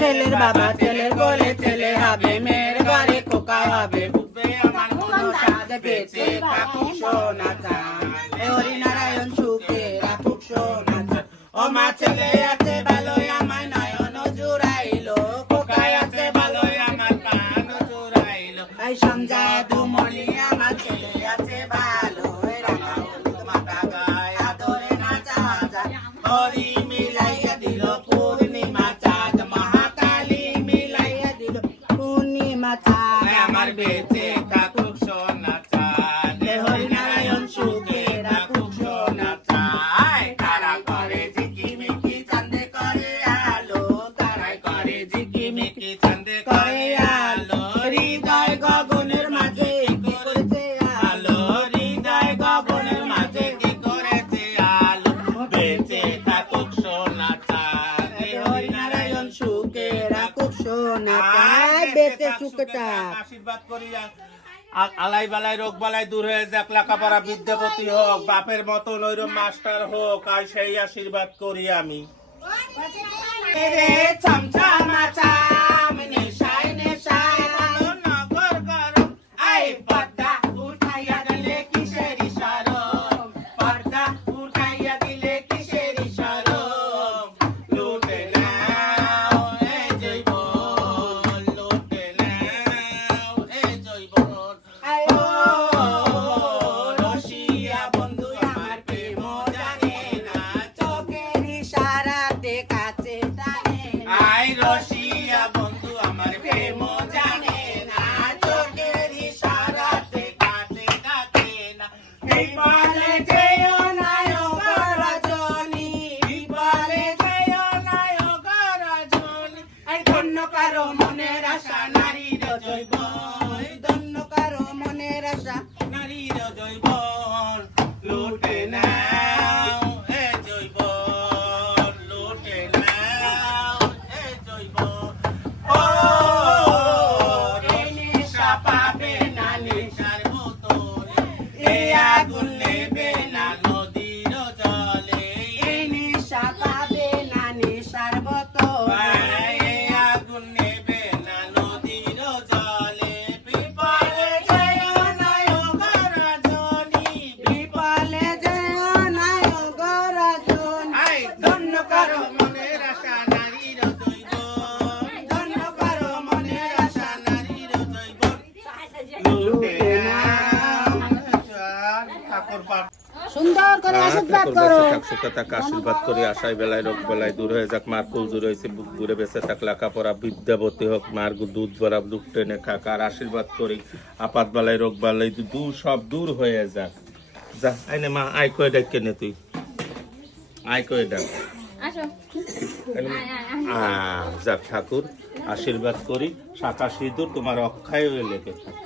ছেলের বাবা ছেলের বলে ছেলে হবে, মেয়ের ঘরে খোকা হবে, বুঝবে আমার মন সাজ পেয়েছে কাকুক সোনা চান, হরিনারায়ণ সুখে রাখুক সোনা চান। ও মা ছেলে আছে ভালোই আমায় নয়ন জুড়াইলো, খোকায় আছে ভালোই আমার প্রাণ জুড়াইলো, এই সঞ্জা দুমনি আমার ছেলে আছে ভালো, রাঙা হলুদ মাথা গায়ে আদরে নাচা যায়, হরি মিলাইয়া দিল পূর্ণিমা চাঁদ, মহাকালী মিলাইয়া দিল পূর্ণিমা চাঁদ, আমার বেঁচে থাকুক সোনা চাঁদ, হরিনারায়ণ সুখে রাখুক সোনা চাঁদ। তারা করে ঝিকিমিকি চাঁদে করে আলো, তারাই করে ঝিকিমিকি চাঁদে করে আলো, হৃদয় গগনের মাঝে কি করেছে আলো, হৃদয় গগনের মাঝে কি করেছে আলো, বেঁচে থাকুক সোনা চাঁদ, হরিনারায়ণ সুখে রাখুক সোনা চাঁদ, বেঁচে সুখে থাক। আশীর্বাদ করিয়া আলাই বালাই রোগ বালাই দূর হয়ে যাক, লেখাপড়া বিদ্যাপতি হোক, বাপের মতন ওইরকম মাস্টার হোক, আর সেই আশীর্বাদ করি আমি। রে চমচমা চাম নেশায় নেশায় নগর গরম, আই পর্দা উঠাইয়া দিলে কিসের ইশারম, পর্দা উঠাইয়া দিলে কিসের ইশারম, লুটে নাও এই জৈবন, লুটে নাও এই জৈবন, ও রসিয়া বন্ধু আমার প্রেম জানে না, চোখের ইশারাতে কাছে টানে না, আই রসিয়া বন্ধু আমার প্রেম জানে না, চোখের ইশারাতে কাছে ডাকে না, বিপালে যেও না ও রজনী, বিপালে যেও না ও রজনী, এই ধন্য কারো মনের আশা নারীর জৈবন, ধন্য কারো মনের আশা নারীর জৈবন, লুটে নাও এ জৈবন, লুটে নাও এ জৈবন, ও এই নেশা পাবে না নেশার বোতলে, এই আগুন নেবে না নদীর জলে, এই নেশা পাবে না নেশার বোতলে, এই আগুন নেবে না নদীর জলে, বিপালে যেও না ও রজনী, বিপালে যেও না ও রজনী, ধন্য কারো মনের আশা নারীর জৈবন, ধন্য কারো মনের আশা নারীর জৈবন, লুটে নাও ঠাকুর পাঠ সুন্দর করে আশীর্বাদ করো, আশীর্বাদ করি, আশায় বেলায় রোগ বেলায় দূর হয়ে যাক, মার কুল দূর হয়েছে, বুক ঘুরে বেঁচে থাক, লেখাপড়া বিদ্যাপতি হোক, মার দুধ ভরা দুধ টেনে খাক, আর আশীর্বাদ করি আপাত বেলায় রোগ বেলায় দূর সব দূর হয়ে যাক। যা আইনে মা আই কয়ে ডাক কেনে তুই আই কয়ে ডাক, যাক ঠাকুর আশীর্বাদ করি, শাখা সিঁদুর তোমার অক্ষয় হয়ে লেগে থাক।